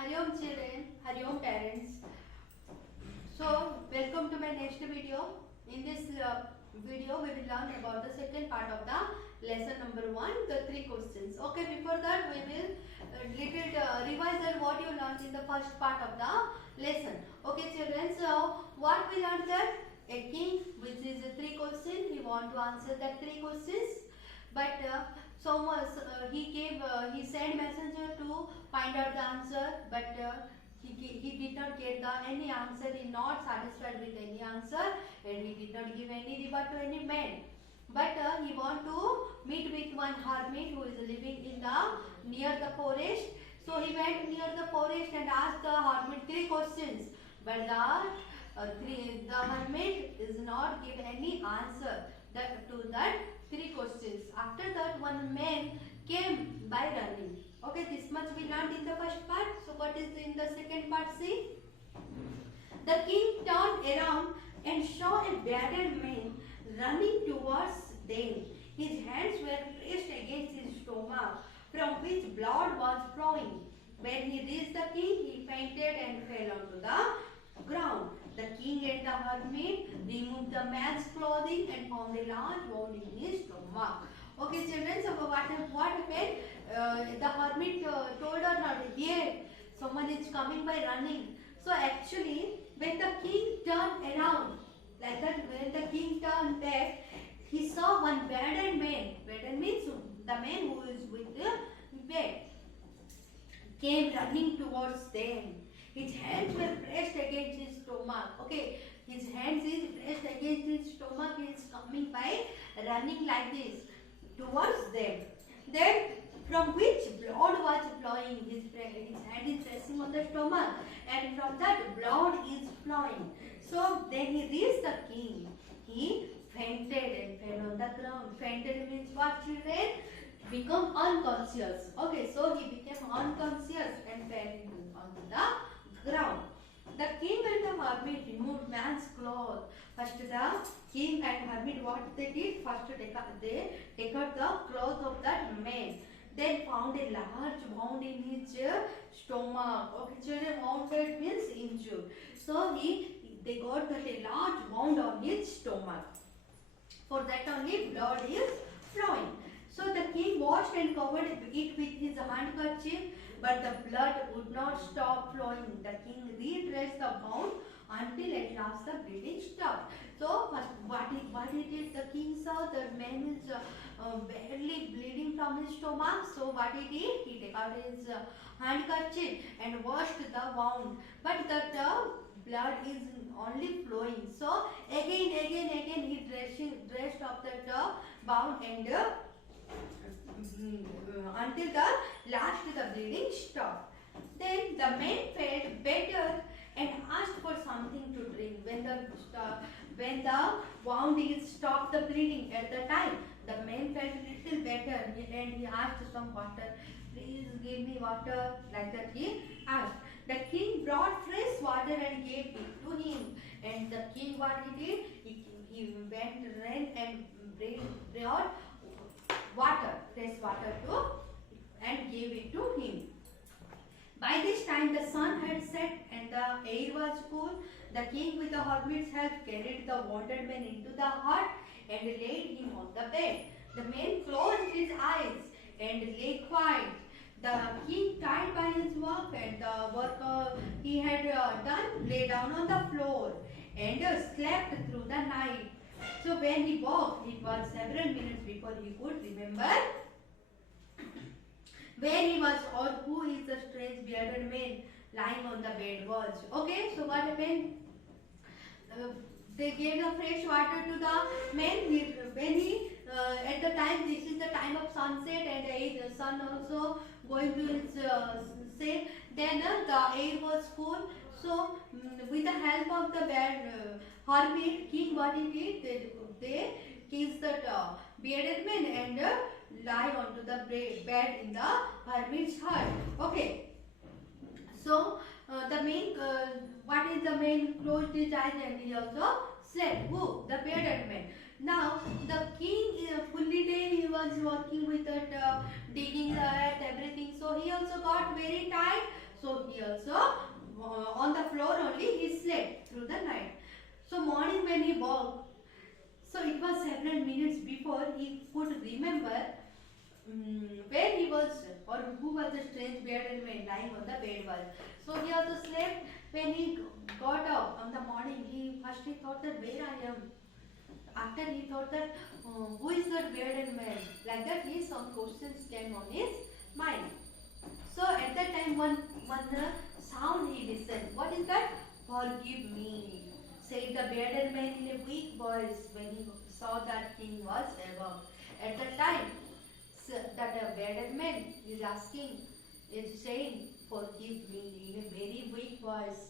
Hariom children, Hariom parents. So welcome to my next video. In this video we will learn about the second part of the lesson number 1, the 3 questions. Okay, before that we will revise what you learned in the first part of the lesson. Okay children, so what we learned that a king, which is a 3 question, he want to answer that 3 questions, but he sent messenger to find out the answer, but he did not get any answer. He not satisfied with any answer, and he did not give any reward to any man. But he want to meet with one hermit who is living in the near the forest. So he went near the forest and asked the hermit 3 questions, but the hermit is not give any answer to that 3 questions. After that, one man came by running. Okay, this much we learned in the first part. So what is in the second part? See, the king turned around and saw a bearded man running towards them. His hands were pressed against his stomach, from which blood was flowing. When he reached the king, he fainted and fell onto the ground. The king and the hermit removed the man's clothing and found a large wound in his stomach. Okay, children, so what happened? The hermit told her not, here someone is coming by running. So actually, when the king turned around, like that, when the king turned back, he saw one bearded man. Bearded means the man who is with the beard, came running towards them. His hands were pressed against his stomach. Okay, his hands is pressed against his stomach. He is coming by running like this towards them. Then, from which blood was flowing, his hand is pressing on the stomach, and from that blood is flowing. So then he reached the king. He fainted and fell on the ground. Fainted means what, children? Become unconscious. Okay, so he became unconscious and fell onto the ground. The king and the hermit removed man's clothes. First the king and hermit, what they did? First they take out the clothes of that man. Then found a large wound in his stomach. Okay, children, wounded means injured. So they got a large wound on his stomach. For that only blood is flowing. So the king washed and covered it with his handkerchief, but the blood would not stop flowing. The king redressed the wound until at last the bleeding stopped. So first, what he did, the king saw the man is barely bleeding from his stomach. So what he did, he took out his handkerchief and washed the wound, but the blood is only flowing. So again he dressed up the wound and until the last the bleeding stopped. Then the man felt better and asked for something to drink. When the wound is stopped the bleeding, at the time the man felt little better and he asked some water. Please give me water, like that he asked. The king brought fresh water and gave it to him. And the king, what he did, he ran and brought water, fresh water and gave it to him. By this time the sun had set and the air was cool. The king with the hermit's help carried the wounded man into the hut and laid him on the bed. The man closed his eyes and lay quiet. The king, tired by his work and the work he had done, lay down on the floor and slept through the night. So when he woke, it was several minutes before he could remember where he was or who is the strange bearded man lying on the bed was. Okay, so what happened? They gave the fresh water to the man. At the time, this is the time of sunset and the sun also going to its set. Then the air was cool. So with the help of the hermit, king, what he did, they killed the bearded man and lie onto the bed in the hermit's hut. Okay. So the main, what is the main? Closed his eyes and he also slept. Who? The bearded man. Now the king, fully day he was working with that digging the earth, everything. So he also got very tired. So he also morning when he woke, so it was several minutes before he could remember where he was or who was the strange bearded man lying on the bed was. So he also slept. When he got up on the morning, he thought that where I am. After he thought that who is that bearded man? Like that, some questions came on his mind. So at that time, one sound he listened. What is that? Forgive me, said the bearded man in a weak voice when he saw that king was above. At that time, that bearded man is saying, forgive me in a very weak voice.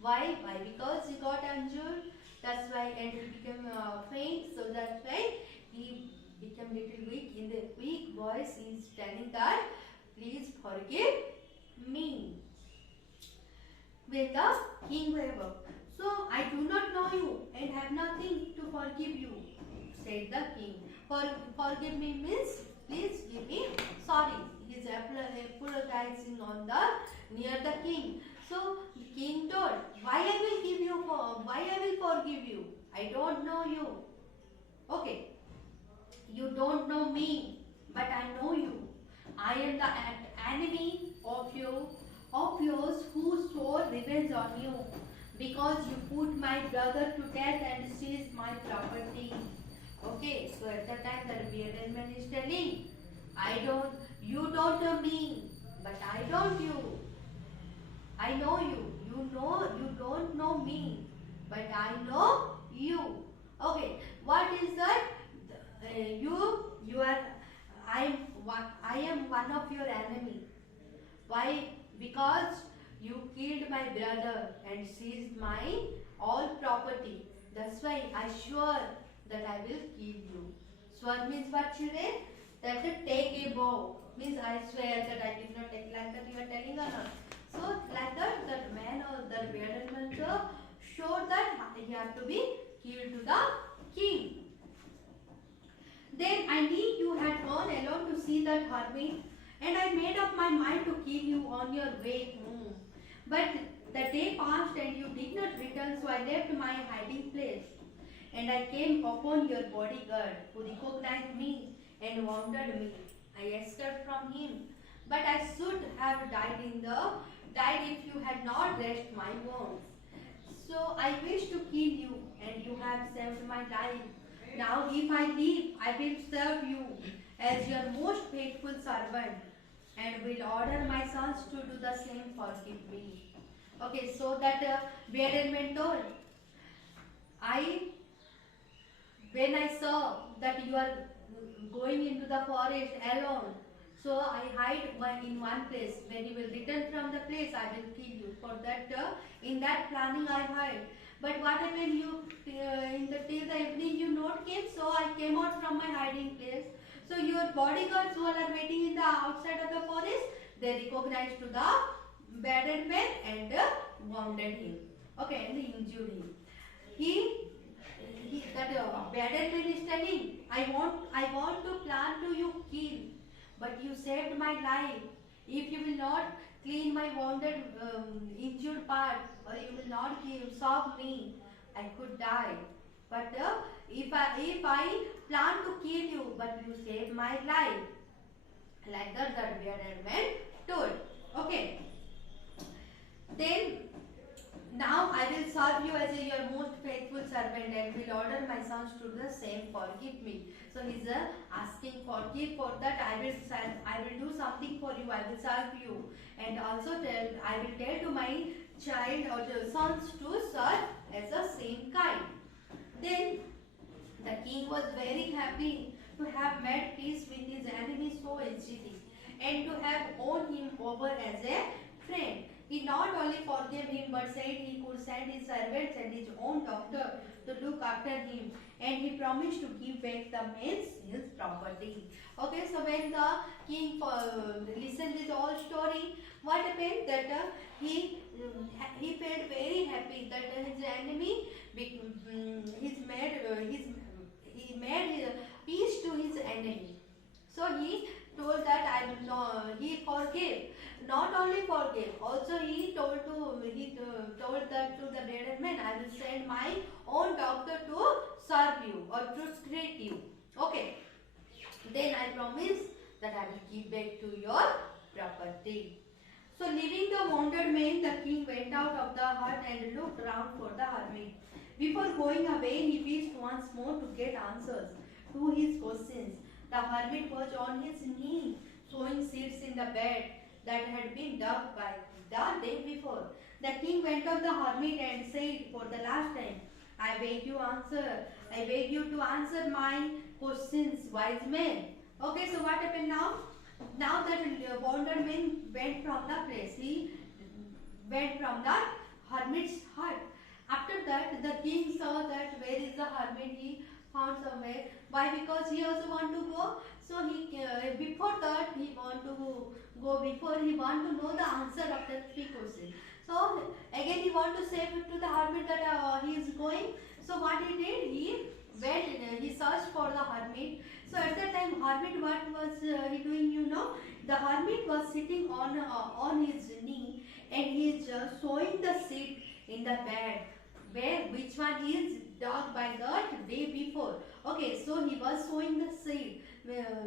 Why? Why? Because he got injured. That's why, and he became faint. So that's why he became little weak. In the weak voice, he is telling that, please forgive me. When the king woke, so I do not know you and have nothing to forgive you, said the king. Forgive me means please give me sorry. He is apologizing on the near the king. So the king told, why I will forgive you? I don't know you. Okay, you don't know me, but I know you. I am the enemy of yours who swore revenge on you because you put my brother to death and seized my property. Okay, so at that time the bearded man is telling, you don't know me, but I don't you. I know you. You don't know me, but I know you. Okay, what is that? You are. I am one of your enemy. Why? Because you killed my brother and seized my all property. That's why I swear that I will kill you. Swear means what, children? That to take a vow means I swear that I did not take, like that you are telling or not. So like that man or the bearded man showed that he have to be killed to the king. Then I knew you had gone alone to see that hermit, and I made up my mind to kill you on your way home. But the day passed and you did not return, so I left my hiding place. And I came upon your bodyguard, who recognized me and wounded me. I escaped from him, but I should have died if you had not dressed my wounds. So I wish to kill you, and you have saved my life. Now if I live, I will serve you as your most faithful servant, and will order my sons to do the same. Forgive me. Okay, so that bearded man told, when I saw that you are going into the forest alone, so I hide in one place. When you will return from the place, I will kill you. For that, in that planning, I hide. But what happened? Till the evening you not came, so I came out from my hiding place. So your bodyguards who are waiting in the outside of the forest, they recognized to the bearded man and wounded him. Okay, and injured him. That bearded man is telling, I want to plan to you kill, but you saved my life. If you will not clean my wounded, injured part, or you will not solve me, I could die. But if I plan to kill you, but you save my life, like that bearded man told. Okay. Then now I will serve you as your most faithful servant, and will order my sons to do the same. Forgive me. So he's asking forgive for that. I will do something for you. I will serve you, and also I will tell to my child or the sons to serve as the same kind. Then the king was very happy to have made peace with his enemy so easily, and to have won him over as a friend. He not only forgave him, but said he could send his servants and his own doctor to look after him, and he promised to give back the man's his property. Okay, so when the king listened this whole story, what happened? That he felt very happy that his enemy he made peace to his enemy. So he told that I will not. He forgave. Not only forgave, also he told to told that to the bearded man, I will send my own doctor to serve you or to treat you. Okay. Then I promise that I will give back to your property. So leaving the wounded man, the king went out of the hut and looked round for the hermit. Before going away, he wished once more to get answers to his questions. The hermit was on his knee, sowing seeds in the bed that had been dug by the day before. The king went up the hermit and said for the last time, I beg you to answer my questions, wise man. Okay, so what happened now? Now that wounded man went from the place, he went from the hermit's hut. After that, the king saw that where is the hermit, he found somewhere. Why? Because he also want to go. So he before that he want to go before he want to know the answer of the three questions. So again he want to say to the hermit that he is going. So what he did, he went, he searched for the hermit. So at that time, hermit, what was he doing? You know, the hermit was sitting on his knee and he is sowing the seed in the bed, where which one is dug by the day before. Okay, so he was sowing the seed.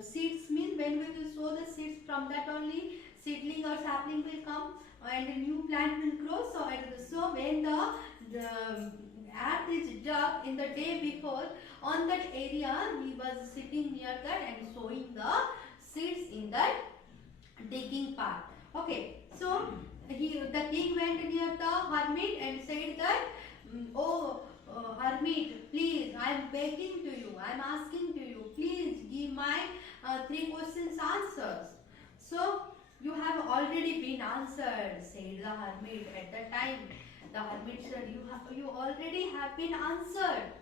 Seeds mean when we will sow the seeds, from that only seedling or sapling will come and a new plant will grow. So when the earth is dug in the day before, on that area he was sitting near that and sowing the seeds in that digging part. Okay, so the king went near the hermit and said that, oh hermit, please, I am begging to you, I am asking to you, please give my three questions answers. So you have already been answered, said the hermit. At that time the hermit said, you already have been answered.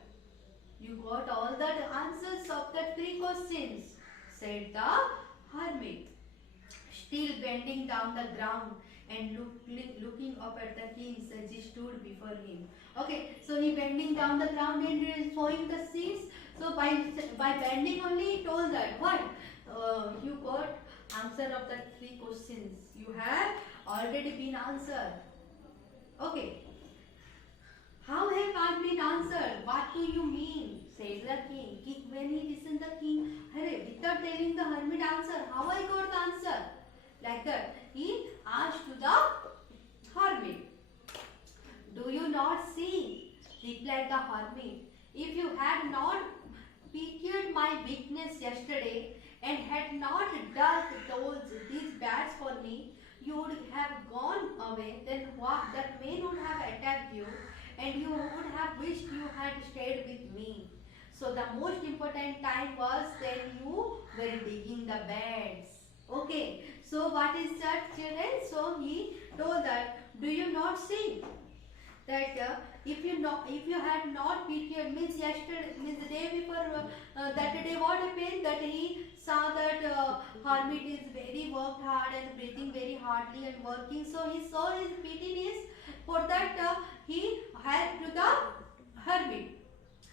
You got all the answers of the three questions, said the hermit. Still bending down the ground and looking up at the king as he stood before him. Okay, so he bending down the ground and sowing the seeds. So by bending only he told that what? You got answer of the three questions. You have already been answered. Okay. How have I been answered? What do you mean? Said the king. When he listened the king, without telling the hermit answer, how I got the answer? Like that, he asked to the hermit. Do you not see? Replied the hermit. If you had not pitied my weakness yesterday and had not dug these beds for me, you would have gone away. Then what? That man would have attacked you, and you would have wished you had stayed with me. So the most important time was when you were digging the beds. Okay. So what is that, children? So he told that, do you not see that if you had not pitied, means yesterday, means the day before that day, what happened? That he saw that hermit is very worked hard and breathing very hardly and working. So he saw his pityness. For that he helped to the hermit.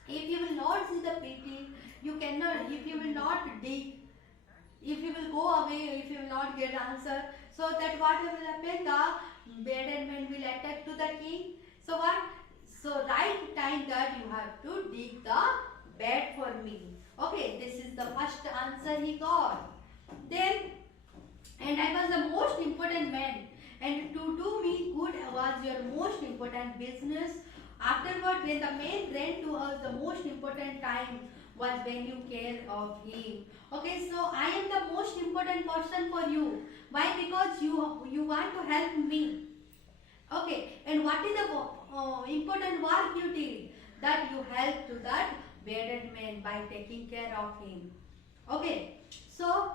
If you will not see the pity, you cannot. If you will not dig, if you will go away, if you will not get answer, so that what will happen? The bearded man will attack to the king. So what? So right time that you have to dig the bed for me. Okay, this is the first answer he got. Then, and I was the most important man, and to do me good was your most important business. Afterward, when the man ran to us, the most important time was when you care of him. Okay, so I am the most important person for you. Why? Because you want to help me. Okay, and what is the important work you did? That you helped to that bearded man by taking care of him. Okay, so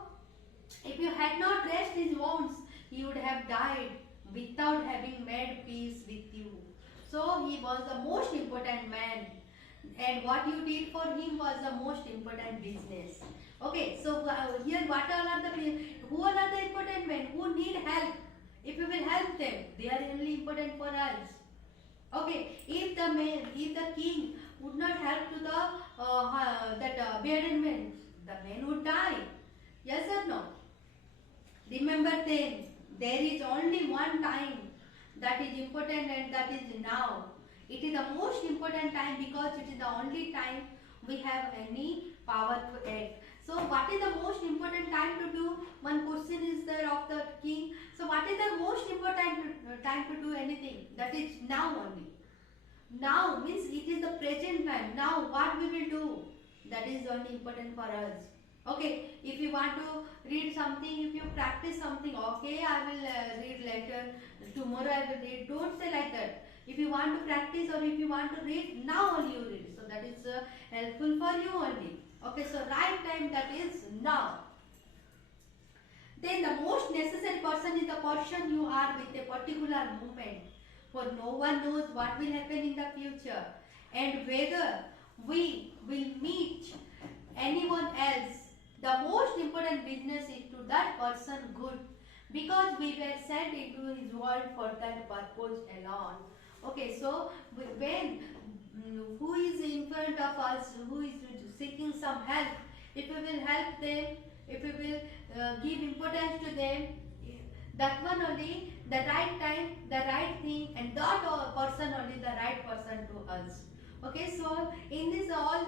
if you had not dressed his wounds, he would have died without having made peace with you. So he was the most important man, and what you did for him was the most important business. Okay, so here what all are who all are the important men who need help? If you will help them, they are really important for us. Okay, if the king would not help to the bearded man, the man would die. Yes or no? Remember then, there is only one time that is important, and that is now. It is the most important time because it is the only time we have any power to act. So what is the most important time to do? One question is there of the king. So what is the most important time to do anything? That is now only. Now means it is the present time. Now what we will do? That is only important for us. Okay, if you want to read something, if you practice something, okay, I will read later. Tomorrow I will read. Don't say like that. If you want to practice or if you want to read, now only you read. So that is helpful for you only. Okay, so right time, that is now. Then the most necessary person is the person you are with a particular moment. For no one knows what will happen in the future and whether we will meet anyone else. The most important business is to that person good, because we were sent into his world for that purpose alone. Okay, so when who is in front of us, who is seeking some help, if we will help them, if we will give importance to them, that one only the right time, the right thing, and that person only the right person to us. Okay, so in this all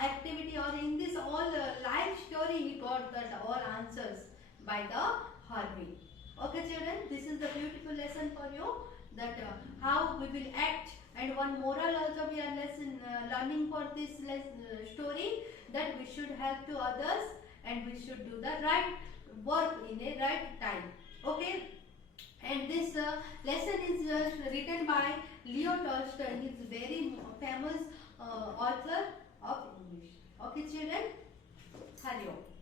activity, or in this all life story, he got that all answers by the hermit. Okay children, this is the beautiful lesson for you, that how we will act. And one moral also we are learning for this story, that we should help to others and we should do the right work in a right time. Okay, and this lesson is written by Leo Tolstoy. He is very famous author of English. Okay children, Hari Om.